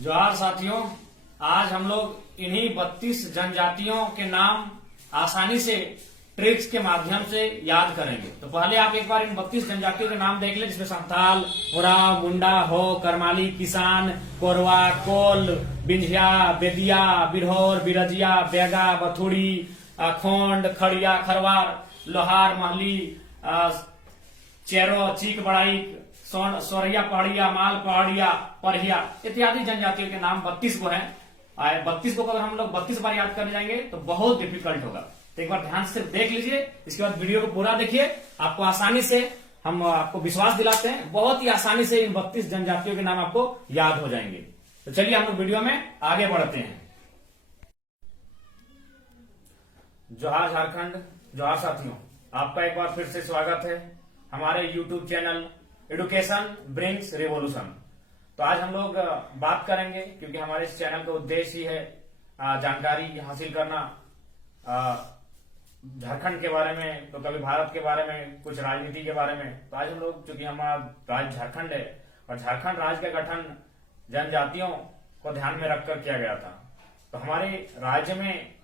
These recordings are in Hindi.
जोहार साथियों, आज हम लोग इन्हीं 32 जनजातियों के नाम आसानी से ट्रिक्स के माध्यम से याद करेंगे। तो पहले आप एक बार इन 32 जनजातियों के नाम देख लें, जिसमें संथाल, उरांव, मुंडा, हो, करमाली, किसान, कोरवा, कोल, बिंझिया, बेदिया, बिरहोर, बिरजिया, बेगा, बथुड़ी, खोंड, खड़िया, खरवार, लोहार, महली, चेरो, चीक, बड़ाई, सोरैया पहाड़िया, माल पहाड़िया, परहिया इत्यादि जनजातियों के नाम 32 को हैं। 32 को अगर हम लोग 32 बार याद करने जाएंगे तो बहुत डिफिकल्ट होगा। तो एक बार ध्यान से देख लीजिए, इसके बाद वीडियो को पूरा देखिए। आपको आसानी से, हम आपको विश्वास दिलाते हैं, बहुत ही आसानी से इन 32 जनजातियों के नाम आपको याद हो जाएंगे। तो चलिए हम लोग वीडियो में आगे बढ़ते हैं। जोहार झारखंड, जोहार साथियों, आपका एक बार फिर से स्वागत है हमारे YouTube channel education brings revolution. तो आज हम लोग बात करेंगे, क्योंकि हमारे इस चैनल का उद्देश्य ही है जानकारी हासिल करना झारखंड के बारे में, तो कभी भारत के बारे में, कुछ राजनीति के बारे में। तो आज हम लोग, चूंकि हमारा राज्य झारखंड है और झारखंड राज्य का गठन जनजातियों को ध्यान में रखकर किया गया था, तो हमारे राज्य में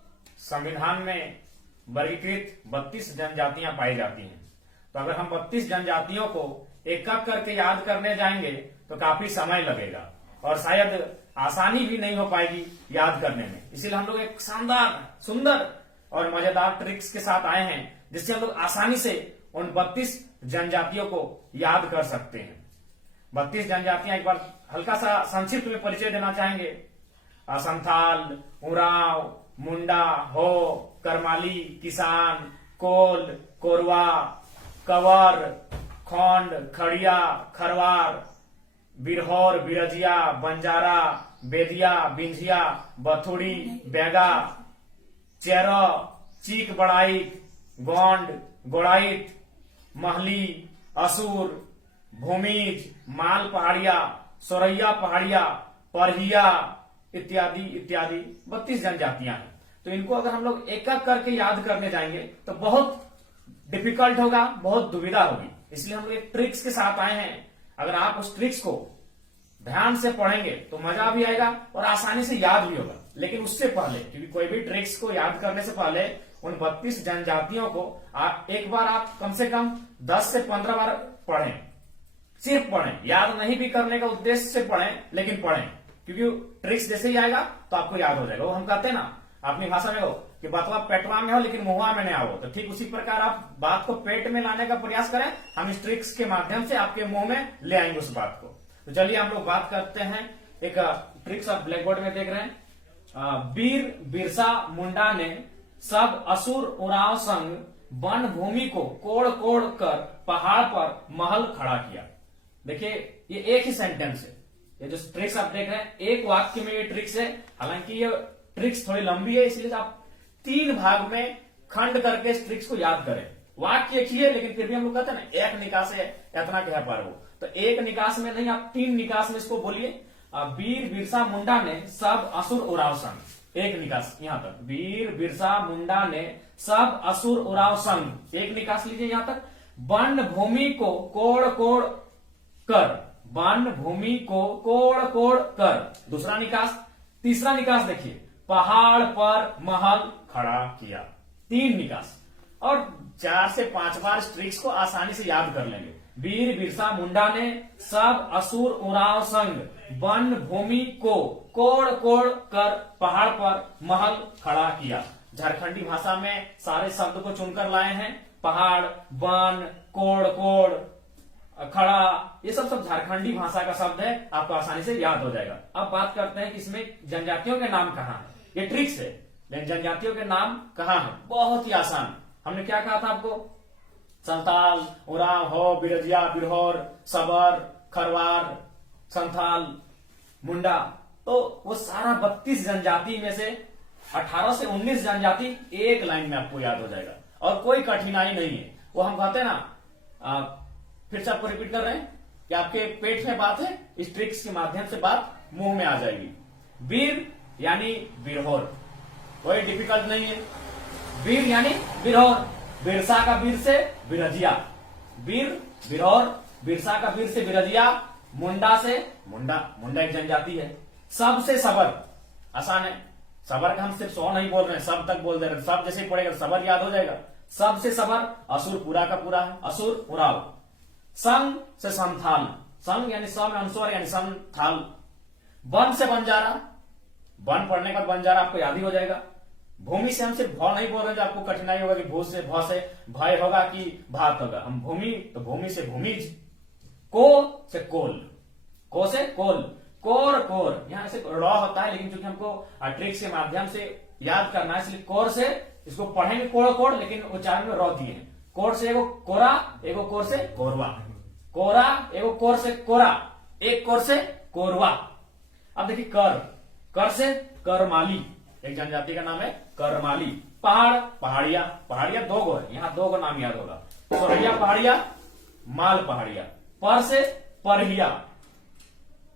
संविधान में वर्गीकृत 32 जनजातियां पाई जाती हैं। तो अगर हम 32 जनजातियों को एक एक करके याद करने जाएंगे तो काफी समय लगेगा और शायद आसानी भी नहीं हो पाएगी याद करने में। इसीलिए हम लोग एक शानदार, सुंदर और मजेदार ट्रिक्स के साथ आए हैं, जिससे हम लोग आसानी से उन 32 जनजातियों को याद कर सकते हैं। 32 जनजातियां एक बार हल्का सा संक्षिप्त में परिचय देना चाहेंगे। संथाल, उरांव, मुंडा, हो, करमाली, किसान, कोल, कोरवा, कवर, खोंड, खड़िया, खरवार, बिरहोर, बिरजिया, बंजारा, बेदिया, बिंझिया, बथुड़ी, बेगा, चेरो, चीक, बड़ाई, गोंड, गोड़ाइट, महली, असुर, भूमिज, माल पहाड़िया, सोरैया पहाड़िया, परहिया इत्यादि इत्यादि 32 जनजातियां हैं। तो इनको अगर हम लोग एक एक करके याद करने जाएंगे तो बहुत डिफिकल्ट होगा, बहुत दुविधा होगी। इसलिए हम लोग एक ट्रिक्स के साथ आए हैं। अगर आप उस ट्रिक्स को ध्यान से पढ़ेंगे तो मजा भी आएगा और आसानी से याद भी होगा। लेकिन उससे पहले, क्योंकि कोई भी ट्रिक्स को याद करने से पहले उन 32 जनजातियों को एक बार आप कम से कम 10 से 15 बार पढ़ें। सिर्फ पढ़ें, याद नहीं भी करने का उद्देश्य से पढ़ें, लेकिन पढ़ें, क्योंकि ट्रिक्स जैसे ही आएगा तो आपको याद हो जाएगा। वो हम कहते हैं ना अपनी भाषा में हो कि बतवा पेटवा में हो लेकिन मुंहवा में नहीं आओ। तो ठीक उसी प्रकार आप बात को पेट में लाने का प्रयास करें। हम इस ट्रिक्स के माध्यम से आपके मुंह में ले आएंगे उस बात को। तो चलिए हम लोग बात करते हैं। एक ट्रिक्स आप ब्लैक बोर्ड में देख रहे हैं। वीर बिरसा मुंडा ने सब असुर उरांव संग वन भूमि को कोड़ कोड़ कर पहाड़ पर महल खड़ा किया। देखिए, ये एक ही सेंटेंस है। ये जो ट्रिक्स आप देख रहे हैं, एक वाक्य में ये ट्रिक्स है। हालांकि ये ट्रिक्स थोड़ी लंबी है, इसलिए आप 3 भाग में खंड करके इस ट्रिक्स को याद करें। वाक्य एक ही है, लेकिन फिर भी हम लोग कहते हैं ना, एक निकास है इतना कह पा रहे हो, तो एक निकास में नहीं, आप 3 निकास में इसको बोलिए। वीर बिरसा मुंडा ने सब असुर उरांव संग, एक निकास यहां तक। वीर बिरसा मुंडा ने सब असुर उरांव संग, एक निकास लीजिए यहां तक। वन भूमि को कोड़ कोड़ कर, वन भूमि को कोड़ कोड़ कर, दूसरा निकास। तीसरा निकास देखिए, पहाड़ पर महल खड़ा किया। 3 निकास। और 4 से 5 बार इस ट्रिक्स को आसानी से याद कर लेंगे। वीर बिरसा मुंडा ने सब असुर उरांव संग वन भूमि को कोड़ कोड़ कर पहाड़ पर महल खड़ा किया। झारखंडी भाषा में सारे शब्द को चुनकर लाए हैं। पहाड़, वन, कोड़ कोड़, खड़ा, ये सब झारखंडी भाषा का शब्द है। आपको आसानी से याद हो जाएगा। अब बात करते हैं कि इसमें जनजातियों के नाम कहाँ है। ये ट्रिक्स है, लेकिन जनजातियों के नाम कहाँ है? बहुत ही आसान। हमने क्या कहा था आपको? संथाल, उरांव, हो, बिरजिया, बिरहोर, सबर, खरवार, संथाल, मुंडा। तो वो सारा 32 जनजाति में से 18 से 19 जनजाति एक लाइन में आपको याद हो जाएगा और कोई कठिनाई नहीं है। वो हम कहते हैं ना, फिर से आपको रिपीट कर रहे हैं कि आपके पेट में बात है, इस ट्रिक्स के माध्यम से बात मुंह में आ जाएगी। वीर यानी बिरहोर, कोई डिफिकल्ट नहीं है। वीर यानी बिरहोर, बिरसा का वीर से बिरजिया, वीर बिरहोर, बिरसा का वीर से बिरजिया, मुंडा से मुंडा, मुंडा एक जनजाति है, सबसे सबर, आसान है। सबर का हम सिर्फ सौ नहीं बोल रहे हैं, सब तक बोल दे रहे हैं। सब जैसे ही पढ़ेगा सबर याद हो जाएगा। सबसे सबर, असुर पूरा का पूरा है, असुर उराव। संग से संथाल, संग यानी स में अनुस्वर यानी संथाल। वन से बंजारा, वन पढ़ने का बंजारा आपको याद ही हो जाएगा। भूमि से हम सिर्फ भ नहीं बोल रहे जो आपको कठिनाई होगा कि भू से भ से भय होगा कि भात होगा। हम भूमि, तो भूमि से भूमिज। को से कोल, को से कोल, कोर कोर, यहां से र होता है लेकिन चूंकि हमको ट्रिक्स के माध्यम से याद करना है इसलिए कोर से इसको पढ़ेंगे कोड़ कोड़, लेकिन उच्चारण में र दिए हैं। कोर से एगो कोरा, एगो कोर से कोरवा, कोरा एगो कोर से कोरा, एक कोर से कोरवा। अब देखिए कर, कर से करमाली, एक जनजाति का नाम है करमाली। पहाड़, पहाड़िया, पहाड़िया दो गो है, यहाँ दो गो नाम याद होगा, सोरैया पहाड़िया, माल पहाड़िया। पर से परहिया,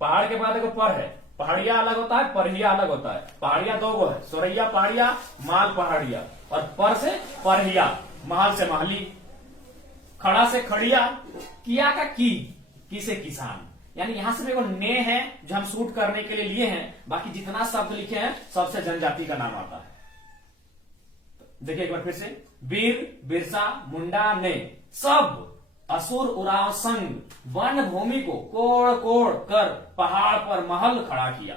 पहाड़ के बाद एक पर है, पहाड़िया अलग होता है, परहिया अलग होता है। पहाड़िया दो गो है, सोरैया पहाड़िया, माल पहाड़िया। और पर से परहिया, महल से महली। खड़ा से खड़िया, किया का की से किसान। यानी यहां से मेरे को ने है जो हम शूट करने के लिए लिए हैं, बाकी जितना शब्द लिखे हैं सबसे जनजाति का नाम आता है। देखिए एक बार फिर से, वीर, बिरसा, मुंडा ने सब असुर उराव संग वन भूमि को कोड़ कोड़ कर पहाड़ पर महल खड़ा किया।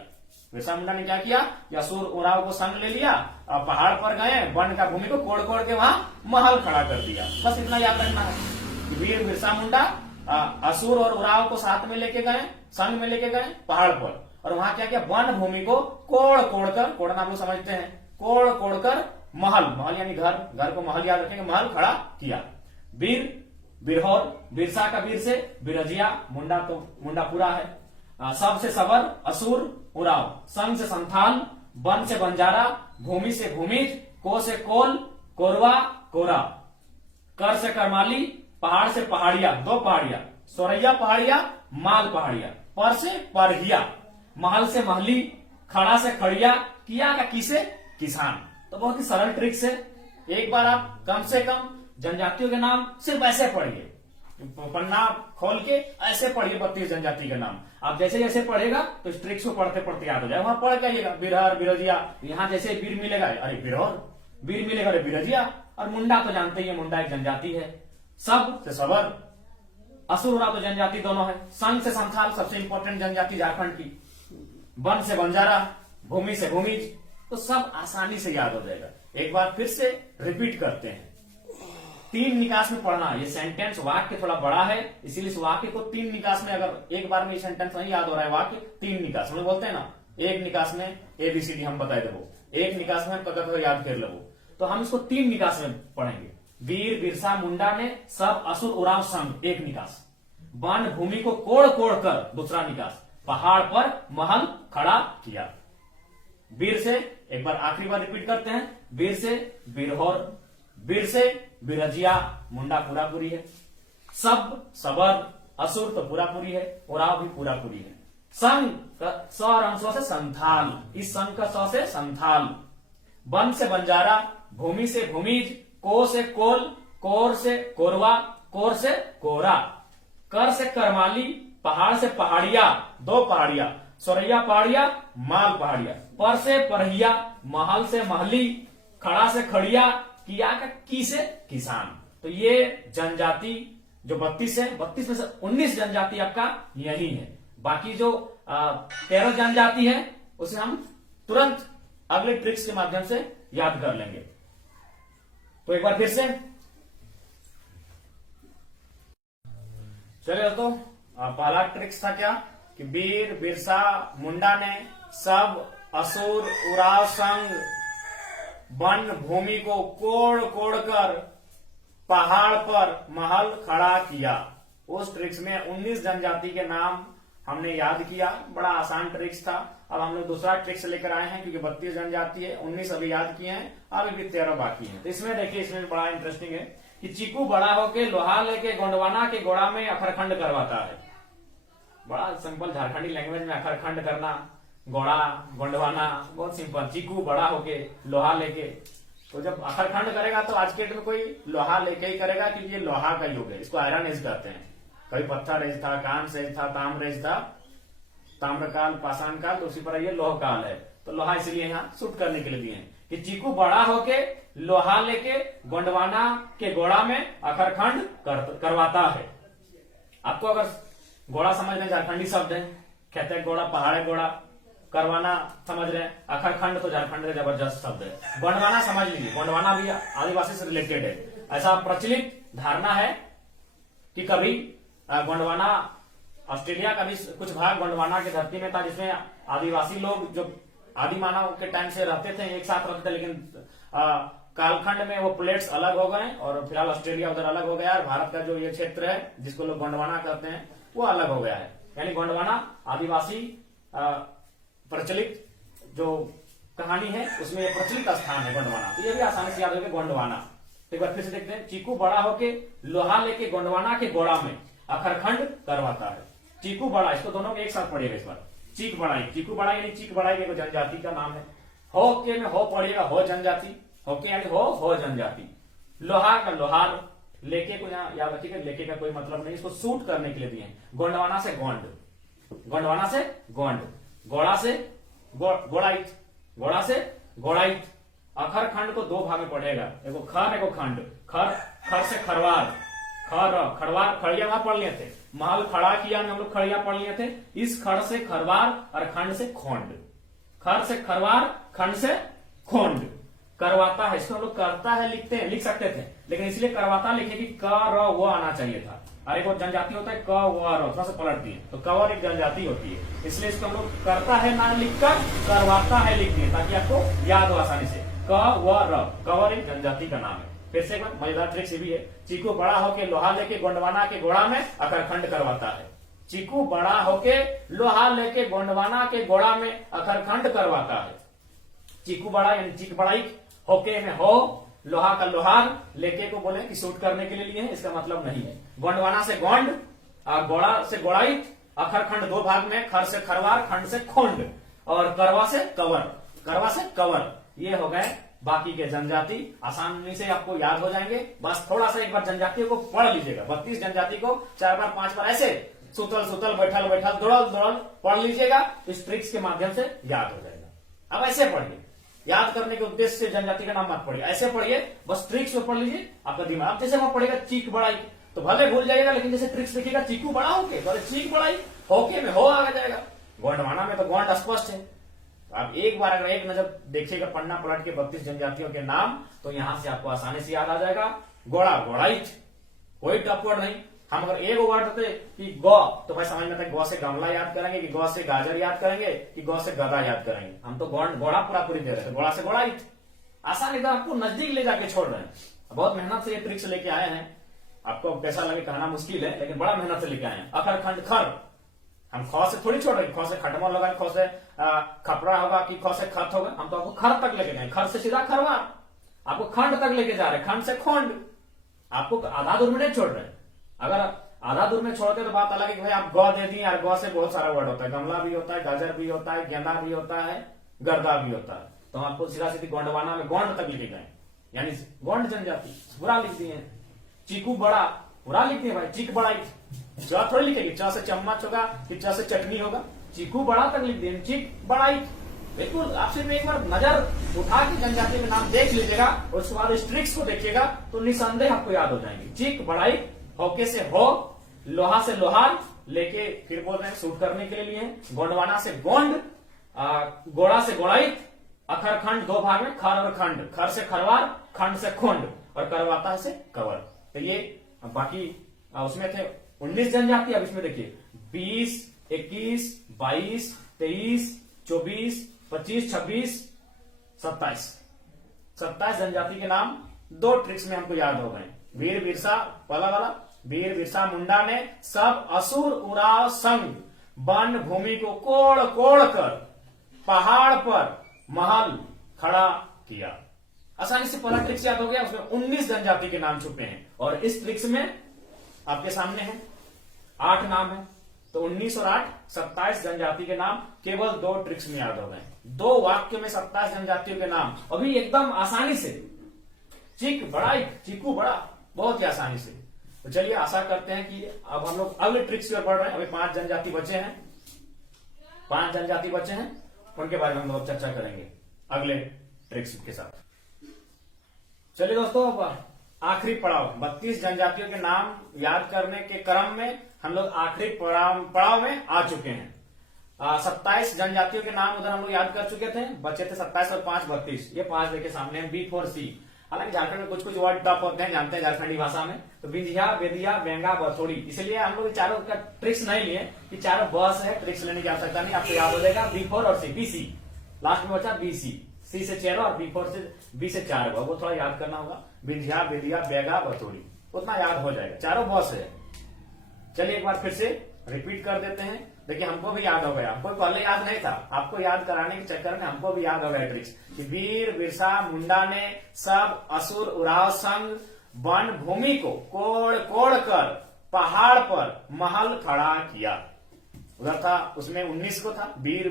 बिरसा मुंडा ने क्या किया कि असुर उराव को संग ले लिया और पहाड़ पर गए, वन का भूमि को कोड़ कोड़ के वहां महल खड़ा कर दिया। बस इतना याद रखना है कि वीर बिरसा मुंडा असुर और उराव को साथ में लेके गए, संग में लेके गए पहाड़ पर, और वहां क्या किया, वन भूमि को कोड़ कोड़ कर, कोड़ना आप लोग समझते हैं, कोड़ कोड़ कर महल, महल यानी घर, घर को महल याद रखेंगे, महल खड़ा किया। वीर, बिरहोर, बिरसा का वीर से बिरजिया, मुंडा तो मुंडा पूरा है। सब से सबर, असुर उराव। संग से संथाल, वन से बंजारा, भूमि से भूमिज, को से कोल, कोरवा कोरा। कर से करमाली, पहाड़ से पहाड़िया, दो पहाड़िया, सोरैया पहाड़िया, माल पहाड़िया। पर से परहिया, महल से महली, खड़ा से खड़िया, किया का की से किसान। तो बहुत ही सरल ट्रिक्स है। एक बार आप कम से कम जनजातियों के नाम सिर्फ ऐसे पढ़िए, पन्ना खोल के ऐसे पढ़िए 32 जनजाति के नाम। आप जैसे जैसे पढ़ेगा तो इस ट्रिक्स को पढ़ते पढ़ते याद हो जाए। वहां पढ़ के आइएगा, बिरहर, बिरजिया, यहाँ जैसे वीर मिलेगा अरे बिरहर, वीर मिलेगा अरे बिरजिया, और मुंडा तो जानते ही है, मुंडा एक जनजाति है। सब से सबर, असुर उराव तो जनजाति दोनों है। संग से संथाल, सबसे इंपॉर्टेंट जनजाति झारखंड की। वन से बंजारा, भूमि से भूमिज, तो सब आसानी से याद हो जाएगा। एक बार फिर से रिपीट करते हैं। 3 निकास में पढ़ना, ये सेंटेंस वाक्य थोड़ा बड़ा है इसीलिए इस वाक्य को 3 निकास में, अगर एक बार में ये सेंटेंस नहीं याद हो रहा है वाक्य 3 निकास हम बोलते हैं ना, एक निकास में ABCD हम बताए देवो, एक निकास में हम कदर याद कर लेवो, तो हम इसको 3 निकास में पढ़ेंगे। वीर बिरसा मुंडा ने सब असुर उराव संग, एक निकास। वन भूमि को कोड़ कोड़ कर, दूसरा निकास। पहाड़ पर महल खड़ा किया। वीर से एक बार आखिरी बार रिपीट करते हैं, वीर से बिरहोर, वीर से बिरजिया, मुंडा पूरा पूरी है। सब सबर, असुर तो पूरा पूरी है, उराव भी पूरा पूरी है। संग स और अंशों से संथाल, इस संग का स से संथाल। वन से बंजारा, भूमि से भूमिज, को से कोल, कोर से कोरवा, कोर से कोरा। कर से करमाली, पहाड़ से पहाड़िया, दो पहाड़िया, सोरैया पहाड़िया, माल पहाड़िया। पर से परहिया, महल से महली, खड़ा से खड़िया, किया का की से किसान। तो ये जनजाति जो 32 है, 32 में से 19 जनजाति आपका यही है। बाकी जो 13 जनजाति है उसे हम तुरंत अगले ट्रिक्स के माध्यम से याद कर लेंगे। तो एक बार फिर से चलिए दोस्तों, पहला ट्रिक्स था क्या कि वीर बिरसा मुंडा ने सब असुर उराव संग वन भूमि को कोड़ कोड़ कर पहाड़ पर महल खड़ा किया। उस ट्रिक्स में 19 जनजाति के नाम हमने याद किया, बड़ा आसान ट्रिक्स था। अब हम लोग दूसरा ट्रिक्स लेकर आए हैं क्योंकि 32 जनजाति है, 19 अभी याद किए हैं, अभी भी 13 बाकी हैं। तो इसमें देखिए, इसमें बड़ा इंटरेस्टिंग है कि चीकू बड़ा होके लोहा लेके गोंडवाना के गोड़ा में अखरखंड करवाता है। बड़ा सिंपल झारखंडी लैंग्वेज में अखरखंड करना, गोड़ा गोंडवाना, बहुत सिंपल। चीकू बड़ा होके लोहा लेके, तो जब अखरखंड करेगा तो आज के डेट में कोई लोहा लेके ही करेगा क्योंकि ये लोहा का युग है, इसको आयरन एज कहते हैं। कभी पत्थर एज था, कांस्य एज था, ताम्र एज था, ताम्र काल, पाषाण काल, तो उसी पर ये लोह काल है। तो लोहा इसलिए यहाँ शूट करने के लिए दिए हैं कि चीकू बड़ा होके लोहा लेके गोंडवाना के गोड़ा में अखरखंड करवाता है। आपको अगर गोड़ा समझ रहे, झारखंडी शब्द है, कहते हैं गोड़ा, पहाड़ गोड़ा, करवाना समझ रहे हैं, अखरखंड तो झारखंड का जबरदस्त शब्द है। गोंडवाना समझ लीजिए, गोंडवाना भी आदिवासी से रिलेटेड है। ऐसा प्रचलित धारणा है कि कभी गोंडवाना, ऑस्ट्रेलिया का भी कुछ भाग गोंडवाना की धरती में था, जिसमें आदिवासी लोग जो आदि मानव के टाइम से रहते थे, एक साथ रहते थे, लेकिन कालखंड में वो प्लेट्स अलग हो गए और फिलहाल ऑस्ट्रेलिया उधर अलग हो गया और भारत का जो ये क्षेत्र है जिसको लोग गोंडवाना कहते हैं वो अलग हो गया है। यानी गोंडवाना आदिवासी प्रचलित जो कहानी है उसमें ये प्रचलित स्थान है गोंडवाना। तो ये भी आसानी से याद होगा गोंडवाना। तो एक बार फिर से देखते हैं, चीकू बड़ा होके लोहा लेके गोंडवाना के गोड़ा में अखरखंड करवाता है। चीकू बड़ा, इसको दोनों एक साथ पढ़िएगा इस बार। चीक बड़ाई, चीकू बड़ाई यानी चीक बड़ाई एक जनजाति का नाम है। हो के में हो पढ़िएगा, हो जनजाति, होके यानी हो जनजाति। लोहा का लोहार, लेके को यहाँ याद रखिएगा, लेके का कोई मतलब नहीं, इसको सूट करने के लिए दिए। गोंडवाना से गोंड, गोंडवाना से गोंड, गोड़ा से गोड़ाइत, गोड़ा से गोड़ाइत। अखरखंड को दो भाग में पढ़ेगा, एगो खर एगो खंड। खर, खर से खरवार, खर खड़वार, खड़िया वहां पढ़ लिए थे, महल खड़ा किया में हम लोग खड़िया पढ़ लिए थे। इस खड़ से खरवार और खंड से खोंड, खर से खरवार, खंड से खोंड करवाता है। इसको हम लोग करता है लिखते हैं, लिख सकते थे, लेकिन इसलिए करवाता लिखे कि क र व आना चाहिए था। और एक और जनजाति होता है क व र, थोड़ा सा पलट दिए तो कवर एक जनजाति होती है, इसलिए इसको हम लोग करता है ना लिखकर करवाता है लिख दिए ताकि आपको याद हो आसानी से। क व र, कवर एक जनजाति का नाम है। फिर से एक बार मजेदार ट्रिक से भी है। चीकू बड़ा होके लोहा लेके गोंडवाना के गोड़ा में अखरखंड करवाता है। चीकू बड़ा होके लोहा लेके गोंडवाना के गोड़ा में अखरखंड करवाता है। चीकू बड़ा यानी चीक बड़ाई, होके में हो, लोहा का लोहार, लेके को बोले कि शूट करने के लिए लिए है, इसका मतलब नहीं है। गोंडवाना से गोंड, गोड़ा से गोड़ाई, अखरखंड दो भाग में, खर से खरवार, खंड से खोंड, और करवा से कवर, करवा से कवर। ये हो गए बाकी के जनजाति, आसानी से आपको याद हो जाएंगे। बस थोड़ा सा एक बार जनजातियों को पढ़ लीजिएगा, 32 जनजाति को 4 बार 5 बार ऐसे सुतल सुतल बैठल बैठल दौड़ल दौड़ल पढ़ लीजिएगा, इस ट्रिक्स के माध्यम से याद हो जाएगा। अब ऐसे पढ़िए, याद करने के उद्देश्य से जनजाति का नाम मत पढ़िए, ऐसे पढ़िए, बस ट्रिक्स में पढ़ लीजिए, आपका दिमाग। जैसे वहां पढ़ेगा चीक बड़ाई तो भले भूल जाएगा, लेकिन जैसे ट्रिक्स देखिएगा, चीकू बड़ा होके तो चीक बड़ाई, होके में हो आ जाएगा। गोंडवाना में तो गोंड स्पष्ट है। आप एक बार अगर एक नजर देखिएगा पन्ना पलट के 32 जनजातियों के नाम, तो यहां से आपको आसानी से याद आ जाएगा। गोड़ा, गोड़ाइच, कोई टफ वर्ड नहीं। हम अगर एक वर्ड होते कि गौ, तो भाई समझ में आता है गौ से गमला याद करेंगे, कि गौ से गाजर याद करेंगे, कि गौ से गदा याद करेंगे। हम तो गोड़ा पूरा पूरी दे रहे थे, गोड़ा से गोड़ाइच। आसान एकदम आपको नजदीक ले जाके छोड़ रहे हैं। बहुत मेहनत से ये ट्रिक्स लेके आए हैं। आपको कैसा लगे कहना मुश्किल है, लेकिन बड़ा मेहनत से लेके आए हैं। अखरखंड खर, हम ख से थोड़ी छोड़ रहे, ख से खटमल लगा, ख से खपरा होगा, कि ख से खत होगा। हम तो आपको खर तक लेके गए, खर से सीधा खरवार, आपको खंड तक लेके जा रहे हैं, खंड से खोंड। आपको आधा दूर में नहीं छोड़ रहे। अगर आधा दूर में छोड़ते तो बात अलग है कि भाई आप गौ दे दिए, और गौ से बहुत सारा वर्ड होता है, गमला भी होता है, गाजर भी होता है, गेंदा भी होता है, गर्दा भी होता है। तो हम आपको सीधा सीधी गोंडवाना में गोंड तक लेके गए, यानी गोंड जनजाति बुरा लिख दिए। चीकू बड़ा बुरा लिख दिए भाई, चीक बड़ा च थोड़ी लिखेगी, च से चम्मच होगा, कि च से चटनी होगा। चीकू बड़ा तक लिख दिए, चीक बड़ाई। बिल्कुल आपसे एक बार नजर उठा के जनजाति में नाम देख लीजिएगा, और उसके बाद इस ट्रिक्स को देखिएगा तो निसंदेह आपको याद हो जाएंगे। चीक बड़ाई, होके से हो, लोहा से लोहार, लेके फिर बोल रहे हैं सूट करने के लिए। गोंडवाना से गोंड, गोड़ा से गोड़ाई, अखरखंड दो भाग में, खर और खंड, खर से खरवार, खंड से खोंड, और करवाता से कवर। तो ये बाकी उसमें थे 19 जनजाति। अब इसमें देखिए 20, 21, 22, 23, 24, 25, 26, 27 जनजाति के नाम दो ट्रिक्स में हमको याद हो गए। वीर बिरसा पहला वाला, वीर बिरसा मुंडा ने सब असुर उराव संग वन भूमि को कोड़ कोड़ कर पहाड़ पर महल खड़ा किया। आसानी से पहला ट्रिक्स याद हो गया। उसमें 19 जनजाति के नाम छुपे हैं, और इस ट्रिक्स में आपके सामने है 8 नाम है। तो 19 और 8 27 जनजाति के नाम केवल 2 ट्रिक्स में याद हो गए। 2 वाक्य में 27 जनजातियों के नाम, अभी एकदम आसानी से। चीक बड़ाई, चीकू बड़ा, बहुत ही आसानी से। तो चलिए आशा करते हैं कि अब हम लोग अगले ट्रिक्स की ओर बढ़ रहे हैं। अभी 5 जनजाति बचे हैं। 5 जनजाति बचे हैं, उनके बारे में हम लोग चर्चा करेंगे अगले ट्रिक्स के साथ। चलिए दोस्तों, अब आखिरी पड़ाव 32 जनजातियों के नाम याद करने के क्रम में हम लोग आखिरी पड़ाव में आ चुके हैं। 27 जनजातियों के नाम उधर हम लोग याद कर चुके थे, बचे थे 27 और 5 32। ये 5 देखिए सामने B4C। हालांकि झारखंड में कुछ कुछ वर्ड टफ होते हैं, जानते हैं झारखंडी भाषा में, तो बिंझिया, बेदिया, बेंगा, बथोड़ी, इसलिए हम लोग चारों का ट्रिक्स नहीं लिए कि चारों बस है, ट्रिक्स लेने की आवश्यकता नहीं, आपको याद हो जाएगा। B4 और C, BC लास्ट में बचा BC, C से 6 और B4 से B से 4, वो थोड़ा याद करना होगा। बिंझिया, बेदिया, बेगा, बथोड़ी, उतना याद हो जाएगा, चारों बस है। चलिए एक बार फिर से रिपीट कर देते हैं। देखिए हमको भी याद हो गया, हमको पहले याद नहीं था, आपको याद कराने के चक्कर में हमको भी याद हो गया ट्रिक्स कि वीर बिरसा मुंडा ने सब असुर उराव संग वन भूमि को कोड़ कोड़ कर पहाड़ पर महल खड़ा किया। उधर था, उसमें 19 को था, वीर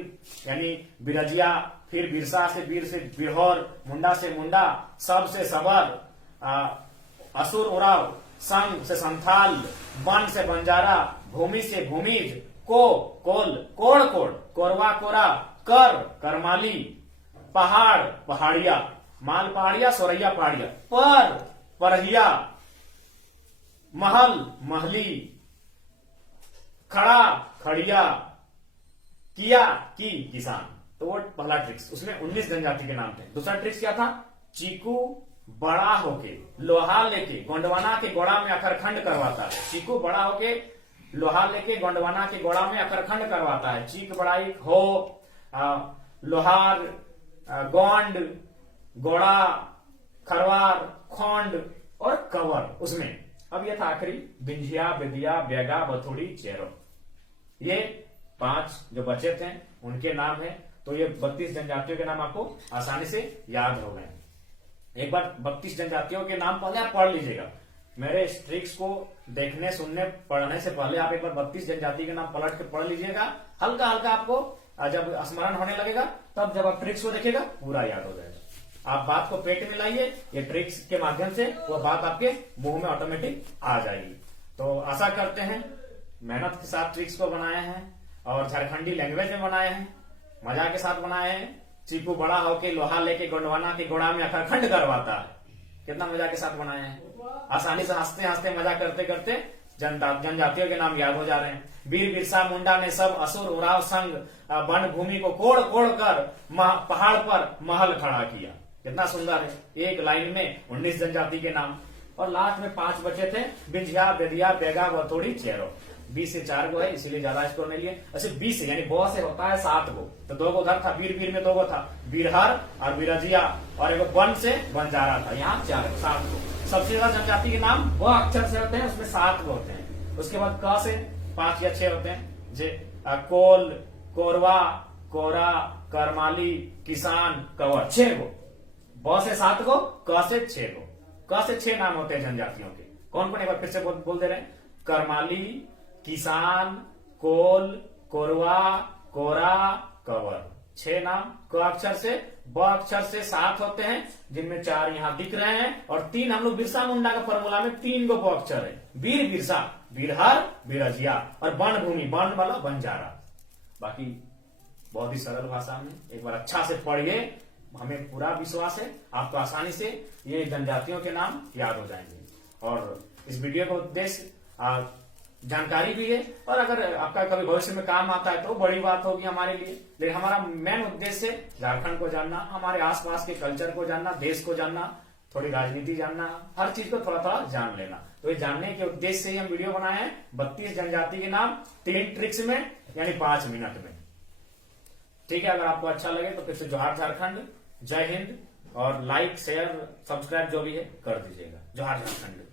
यानी बिरजिया, फिर बिरसा से वीर से बिरहोर, मुंडा से मुंडा, सब से सबर, असुर उराव, संग से संथाल, वन से बंजारा, भूमि से भूमिज, को कोल कोड़ कोड़, कोरवा कोरा, कर करमाली, पहाड़ पहाड़िया, माल पहाड़िया, सोरैया पहाड़िया, पर परहिया, महल महली, खड़ा खड़िया, किया की किसान। तो वो पहला ट्रिक्स, उसमें 19 जनजाति के नाम थे। दूसरा ट्रिक्स क्या था? चीकू बड़ा होके लोहा लेके गोंडवाना के गोड़ा में अखरखंड करवाता है। चीकू बड़ा होके लोहा लेके गोंडवाना के गोड़ा में अखरखंड करवाता है। चीक बड़ाई हो, लोहार, गोंड, गोड़ा, खरवार, खोंड और कवर उसमें। अब यह था आखिरी बिंझिया, बेदिया, बेगा, बथुड़ी, चेरो। ये 5 जो बचे थे उनके नाम है। तो ये 32 जनजातियों के नाम आपको आसानी से याद हो गए। एक बार 32 जनजातियों के नाम पहले आप पढ़ लीजिएगा। मेरे इस ट्रिक्स को देखने, सुनने, पढ़ने से पहले आप एक बार 32 जनजाति के नाम पलट के पढ़ लीजिएगा। हल्का हल्का आपको जब स्मरण होने लगेगा, तब जब आप ट्रिक्स को देखिएगा पूरा याद हो जाएगा। आप बात को पेट में लाइए, ये ट्रिक्स के माध्यम से वो बात आपके मुंह में ऑटोमेटिक आ जाएगी। तो आशा करते हैं मेहनत के साथ ट्रिक्स को बनाए हैं और झारखंडी लैंग्वेज में बनाए हैं, मजा के साथ बनाए हैं। चीकू बड़ा होके लोहा लेके गोंडवाना के गोड़ा में अखरखंड करवाता है, कितना मजा के साथ बनाए हैं। आसानी से हंसते हंसते मजा करते करते जनजातियों के नाम याद हो जा रहे हैं। वीर बिरसा मुंडा ने सब असुर उराव संग वन भूमि को कोड़ कोड़ कर पहाड़ पर महल खड़ा किया। कितना सुंदर है, एक लाइन में 19 जनजाति के नाम। और लास्ट में 5 बचे थे, बिंझिया, बेदिया, बेगा, बथोड़ी, चेरो। 20 से 4 गो है, इसीलिए ज्यादा स्कोर नहीं लिए। ऐसे 20 से यानी बहुत से होता है 7 गो, तो 2 गो उधर था, वीर वीर में 2 गो था, बीरहर और बिरजिया, और एक वन से बंजारा था। यहाँ 7 गो। सबसे ज्यादा जनजाति के नाम वो अक्षर से होते हैं, उसमें 7 गो होते हैं। उसके बाद क से 5 या 6 होते हैं, जे कोल, कोरवा, कोरा, करमाली, किसान, कवर, 6 गो। ब से 7 गो, क से 6 गो। क से 6 नाम होते हैं जनजातियों के। कौन कौन, एक बार फिर से बोल दे रहे हैं। करमाली, किसान, कोल, कोरवा, कोरा, कवर, 6 नाम। क अक्षर से, ब अक्षर से 7 होते हैं, जिनमें 4 यहाँ दिख रहे हैं, और 3 हम लोग बिरसा मुंडा का फॉर्मूला में 3 गो ब अक्षर है। वीर बिरसा, बीरहर, बिरजिया, और वन भूमि, वन वाला बंजारा। बाकी बहुत ही सरल भाषा में, एक बार अच्छा से पढ़िए, हमें पूरा विश्वास है आपको आसानी से ये जनजातियों के नाम याद हो जाएंगे। और इस वीडियो का उद्देश्य जानकारी भी है, और अगर आपका कभी भविष्य में काम आता है तो बड़ी बात होगी हमारे लिए। लेकिन हमारा मेन उद्देश्य है झारखंड को जानना, हमारे आसपास के कल्चर को जानना, देश को जानना, थोड़ी राजनीति जानना, हर चीज को थोड़ा थोड़ा जान लेना। तो ये जानने के उद्देश्य से ही हम वीडियो बनाए हैं। 32 जनजाति के नाम 3 ट्रिक्स में, यानी 5 मिनट में। ठीक है, अगर आपको अच्छा लगे तो फिर से जोहार झारखंड, जय हिंद, और लाइक, शेयर, सब्सक्राइब जो भी है कर दीजिएगा। जोहार झारखंड।